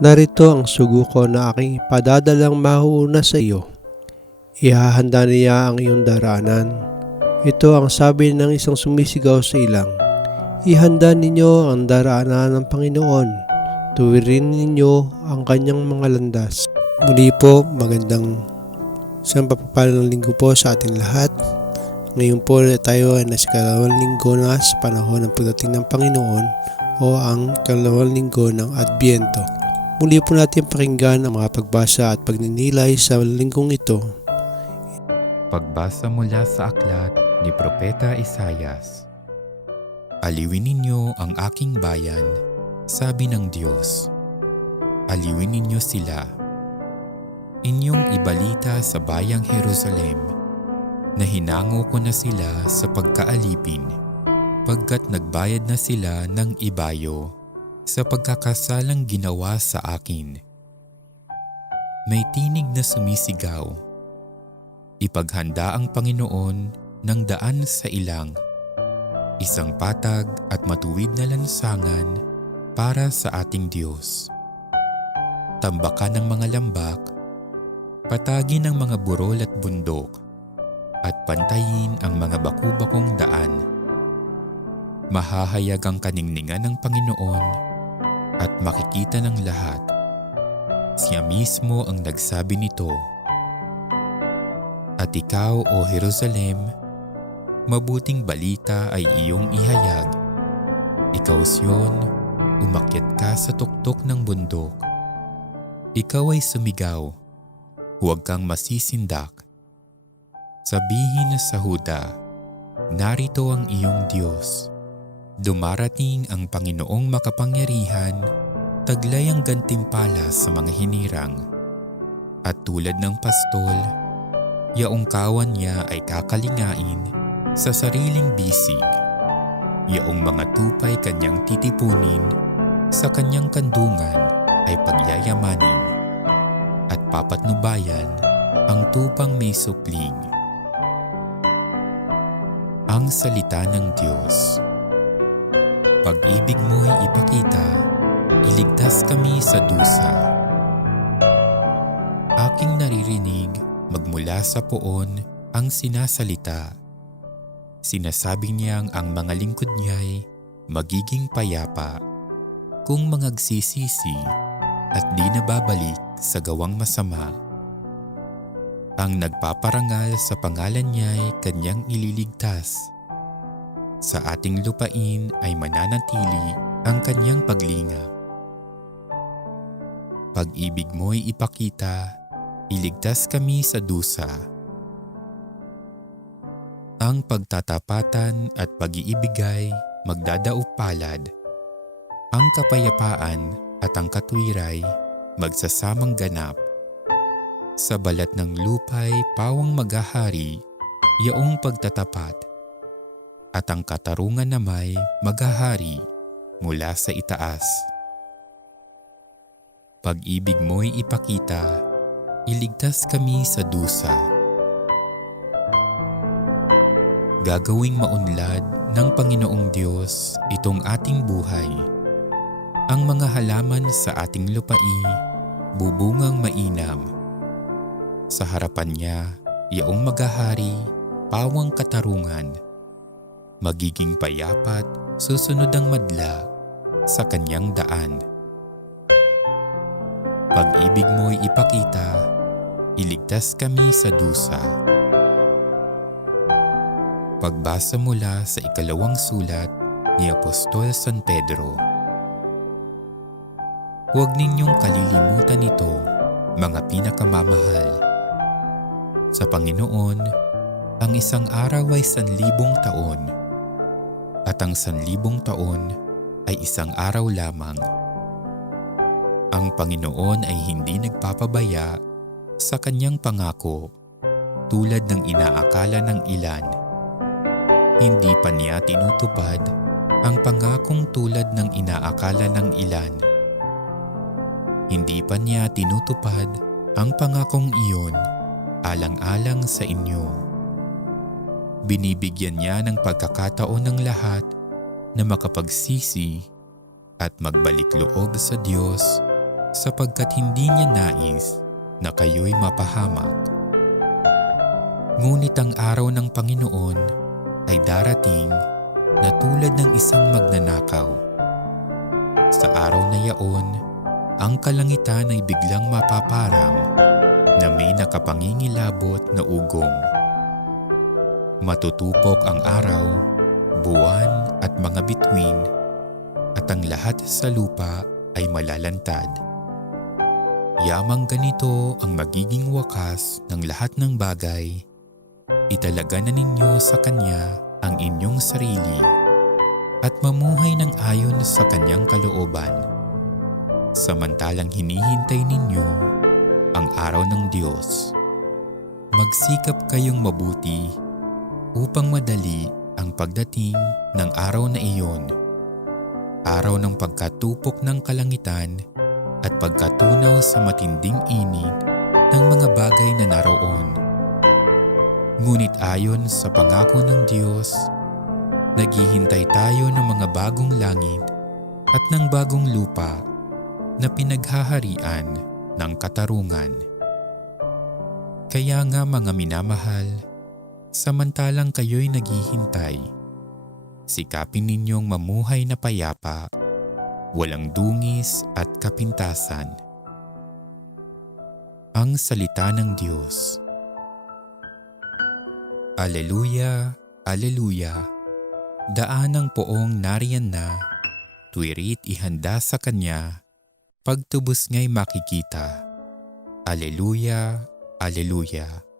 Narito ang sugo ko na aking ipadadalang mahuuna sa iyo. Ihahanda niya ang iyong daraanan. Ito ang sabi ng isang sumisigaw sa ilang. Ihanda ninyo ang daraanan ng Panginoon. Tuwirin ninyo ang kanyang mga landas. Muli po, magandang isang papapalang linggo po sa ating lahat. Ngayon po tayo ay nasa kalawang linggo na sa panahon ng pagdating ng Panginoon o ang kalawang linggo ng Adbyento. Muli po natin pakinggan ang mga pagbasa at pagninilay sa linggong ito. Pagbasa mula sa aklat ni Propeta Isayas. Aliwin ninyo ang aking bayan, sabi ng Diyos. Aliwin ninyo sila. Inyong ibalita sa bayang Jerusalem na hinango ko na sila sa pagkaalipin pagkat nagbayad na sila ng ibayo sa pagkakasalang ginawa sa akin. May tinig na sumisigaw. Ipaghanda ang Panginoon ng daan sa ilang, isang patag at matuwid na lansangan para sa ating Diyos. Tambakan ng mga lambak, patagin ang mga burol at bundok, at pantayin ang mga bakubakong daan. Mahahayag ang kaningningan ng Panginoon at makikita ng lahat. Siya mismo ang nagsabi nito. At ikaw, O Jerusalem, mabuting balita ay iyong ihayag. Ikaw, Sion, umakyat ka sa tuktok ng bundok. Ikaw ay sumigaw, huwag kang masisindak. Sabihin sa Huda, narito ang iyong Diyos. Dumarating ang Panginoong makapangyarihan, taglay ang gantimpala sa mga hinirang. At tulad ng pastol, yaong kawan niya ay kakalingain sa sariling bisig. Yaong mga tupay kanyang titipunin, sa kanyang kandungan ay pagyayamanin. At papatnubayan ang tupang may supling. Ang salita ng Diyos. Pag-ibig mo'y ipakita, iligtas kami sa dusa. Aking naririnig magmula sa poon ang sinasalita. Sinasabi niyang ang mga lingkod niya'y magiging payapa kung mangagsisisi at di nababalik sa gawang masama. Ang nagpaparangal sa pangalan niya'y kanyang ililigtas. Sa ating lupain ay mananatili ang kanyang paglingap. Pag-ibig mo'y ipakita, iligtas kami sa dusa. Ang pagtatapatan at pag-iibigay magdadaupalad. Ang kapayapaan at ang katwiray magsasamang ganap. Sa balat ng lupay pawang maghahari, yaong pagtatapat. At ang katarungan na may maghahari mula sa itaas. Pag-ibig mo'y ipakita, iligtas kami sa dusa. Gagawing maunlad ng Panginoong Diyos itong ating buhay. Ang mga halaman sa ating lupai, bubungang mainam. Sa harapan niya, yaong maghahari, pawang katarungan. Magiging payapat, susunod ang madla sa kanyang daan. Pag-ibig mo'y ipakita, iligtas kami sa dusa. Pagbasa mula sa ikalawang sulat ni Apostol San Pedro. Huwag ninyong kalilimutan ito, mga pinakamamahal. Sa Panginoon, ang isang araw ay sanlibong taon, at ang sanlibong taon ay isang araw lamang. Ang Panginoon ay hindi nagpapabaya sa kanyang pangako tulad ng inaakala ng ilan. Hindi pa niya tinutupad ang pangakong tulad ng inaakala ng ilan. Hindi pa niya tinutupad ang pangakong iyon alang-alang sa inyo. Binibigyan niya ng pagkakataon ng lahat na makapagsisi at magbalik loob sa Diyos sapagkat hindi niya nais na kayo'y mapahamak. Ngunit ang araw ng Panginoon ay darating na tulad ng isang magnanakaw. Sa araw na yaon, ang kalangitan ay biglang mapaparang na may nakapangingilabot na ugong. Matutupok ang araw, buwan at mga bituin at ang lahat sa lupa ay malalantad. Yamang ganito ang magiging wakas ng lahat ng bagay. Italaga na ninyo sa Kanya ang inyong sarili at mamuhay ng ayon sa Kanyang kalooban. Samantalang hinihintay ninyo ang araw ng Diyos. Magsikap kayong mabuti upang madali ang pagdating ng araw na iyon. Araw ng pagkatupok ng kalangitan at pagkatunaw sa matinding init ng mga bagay na naroon. Ngunit ayon sa pangako ng Diyos, naghihintay tayo ng mga bagong langit at ng bagong lupa na pinaghaharian ng katarungan. Kaya nga mga minamahal, samantalang kayo'y naghihintay, sikapin ninyong mamuhay na payapa, walang dungis at kapintasan. Ang Salita ng Diyos Aleluya, Aleluya, daan ng poong nariyan na, tuwirit ihanda sa Kanya, pagtubos nga'y makikita. Aleluya, Aleluya.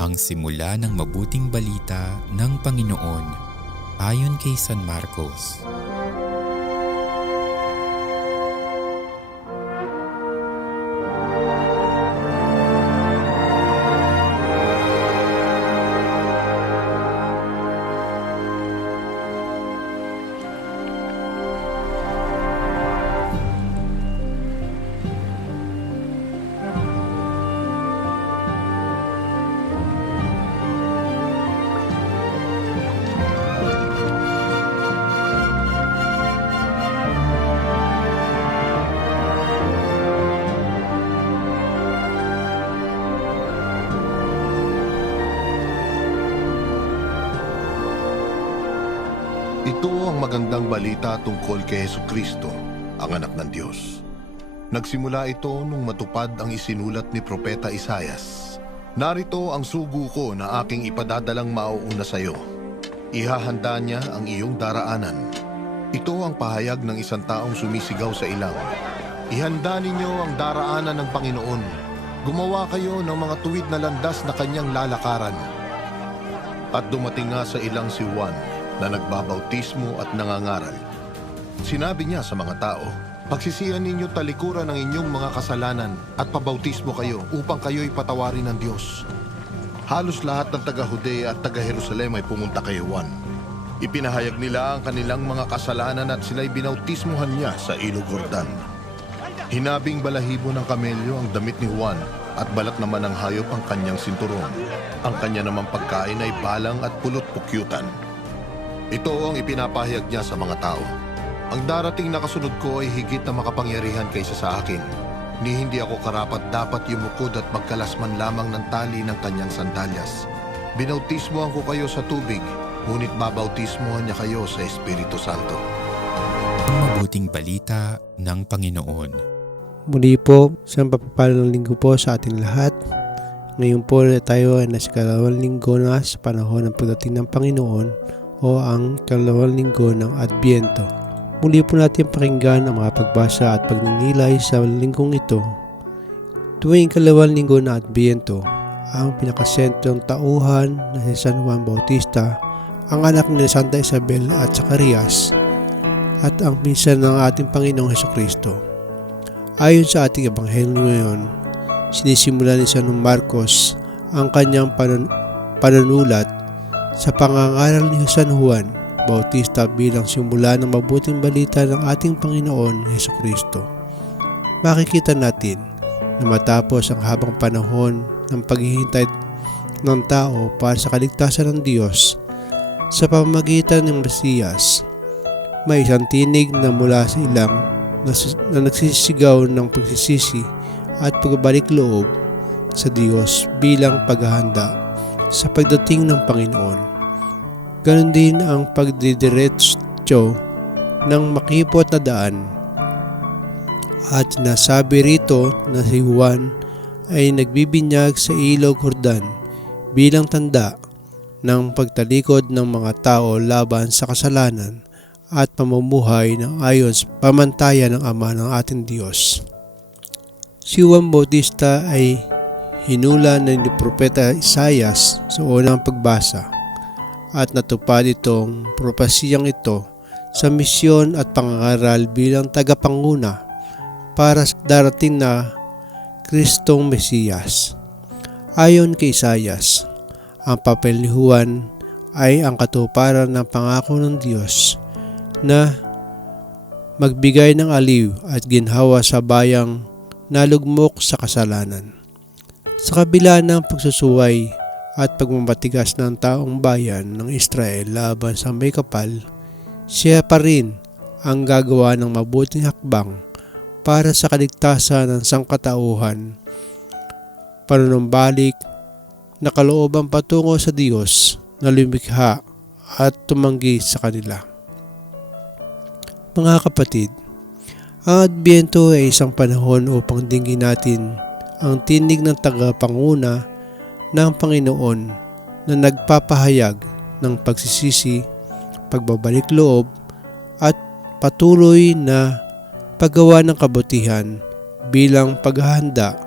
Ang simula ng mabuting balita ng Panginoon ayon kay San Marcos. Magandang balita tungkol kay Heso Kristo, ang anak ng Diyos. Nagsimula ito nung matupad ang isinulat ni Propeta Isayas. Narito ang sugo ko na aking ipadadalang mauuna sa iyo. Ihahanda niya ang iyong daraanan. Ito ang pahayag ng isang taong sumisigaw sa ilang. Ihanda ninyo ang daraanan ng Panginoon. Gumawa kayo ng mga tuwid na landas na kanyang lalakaran. At dumating nga sa ilang si Juan na nagbabautismo at nangangaral. Sinabi niya sa mga tao, Pagsisihan ninyo talikuran ng inyong mga kasalanan at pabautismo kayo upang kayo'y patawarin ng Diyos. Halos lahat ng taga-Judea at taga-Jerusalem ay pumunta kay Juan. Ipinahayag nila ang kanilang mga kasalanan at sila'y binautismuhan niya sa Ilog Jordan. Hinabing balahibo ng kamelyo ang damit ni Juan at balat naman ng hayop ang kanyang sinturon. Ang kanya namang pagkain ay balang at pulot pukyutan. Ito ang ipinapahayag niya sa mga tao. Ang darating na kasunod ko ay higit na makapangyarihan kaysa sa akin. Ni hindi ako karapat dapat yumukod at magkalas man lamang ng tali ng kanyang sandalyas. Binautismohan ko kayo sa tubig, ngunit babautismohan niya kayo sa Espiritu Santo. Ang mabuting balita ng Panginoon. Muli po, isang papapalang linggo po sa ating lahat. Ngayon po tayo ay nasa kalawang linggo na sa panahon ng pagdating ng Panginoon o ang kalawang linggo ng Adbyento. Muli po natin pakinggan ang mga pagbasa at pagninilay sa linggong ito. Tuwing kalawang linggo ng Adbyento, ang pinakasentrong tauhan na si San Juan Bautista, ang anak ni Santa Isabel at Zacarias, at ang pinsan ng ating Panginoong Heso Kristo. Ayon sa ating ebanghelyo ngayon, sinisimula ni San Marcos ang kanyang panan- pananulat sa pangangaral ni San Juan Bautista bilang simula ng mabuting balita ng ating Panginoon Heso Kristo. Makikita natin na matapos ang habang panahon ng paghihintay ng tao para sa kaligtasan ng Diyos sa pamamagitan ng Mesiyas, may isang tinig na mula sa ilang na, na nagsisigaw ng pagsisisi at pagbabalik loob sa Diyos bilang paghahanda sa pagdating ng Panginoon. Ganon din ang pagdidiretso ng makipot na daan. At nasabi rito na si Juan ay nagbibinyag sa ilog Jordan bilang tanda ng pagtalikod ng mga tao laban sa kasalanan at pamumuhay ng ayon sa pamantayan ng Ama ng ating Diyos. Si Juan Bautista ay hinula ng ni Propeta Isayas sa unang pagbasa at natupad itong propesiyang ito sa misyon at pangangaral bilang tagapanguna para sa darating na Kristong Mesiyas. Ayon kay Isayas, ang papel ni Juan ay ang katuparan ng pangako ng Diyos na magbigay ng aliw at ginhawa sa bayang nalugmok sa kasalanan. Sa kabila ng pagsusuway at pagmamatigas ng taong bayan ng Israel laban sa may kapal, siya pa rin ang gagawa ng mabuting hakbang para sa kaligtasan ng sangkatauhan, panunumbalik na kalooban patungo sa Diyos na lumikha at tumanggi sa kanila. Mga kapatid, ang Adbyento ay isang panahon upang dinggin natin ang tinig ng tagapanguna ng Panginoon na nagpapahayag ng pagsisisi, pagbabalik loob at patuloy na paggawa ng kabutihan bilang paghahanda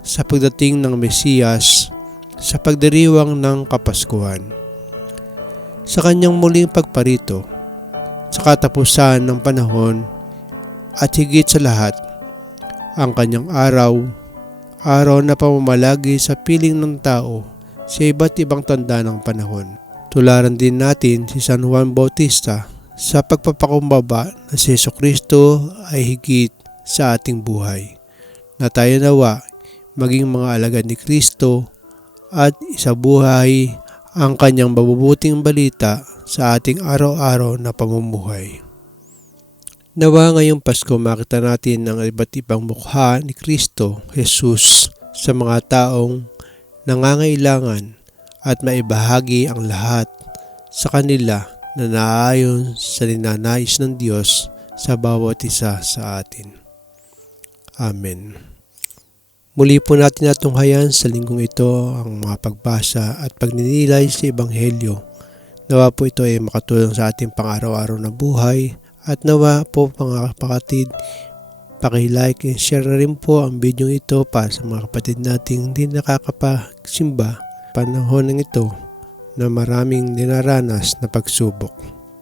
sa pagdating ng Mesiyas sa pagdiriwang ng Kapaskuhan. Sa kanyang muling pagparito, sa katapusan ng panahon at higit sa lahat, ang kanyang araw, araw na pamamalagi sa piling ng tao sa iba't ibang tanda ng panahon. Tularan din natin si San Juan Bautista sa pagpapakumbaba na si Yeso Kristo ay higit sa ating buhay. Na tayo nawa maging mga alagad ni Kristo at isabuhay ang kanyang mabubuting balita sa ating araw-araw na pamumuhay. Nawa ngayong Pasko makita natin ang iba't ibang mukha ni Kristo, Jesus, sa mga taong nangangailangan at maibahagi ang lahat sa kanila na naayon sa ninanais ng Diyos sa bawat isa sa atin. Amen. Muli po natin natunghayan sa linggong ito ang mga pagbasa at pagninilay sa Ebanghelyo. Nawa po ito ay makatulong sa ating pang-araw-araw na buhay at nawa po mga kapatid, paki-like and share na rin po ang video ito para sa mga kapatid nating hindi nakakapagsimba panahon ng ito na maraming dinaranas na pagsubok.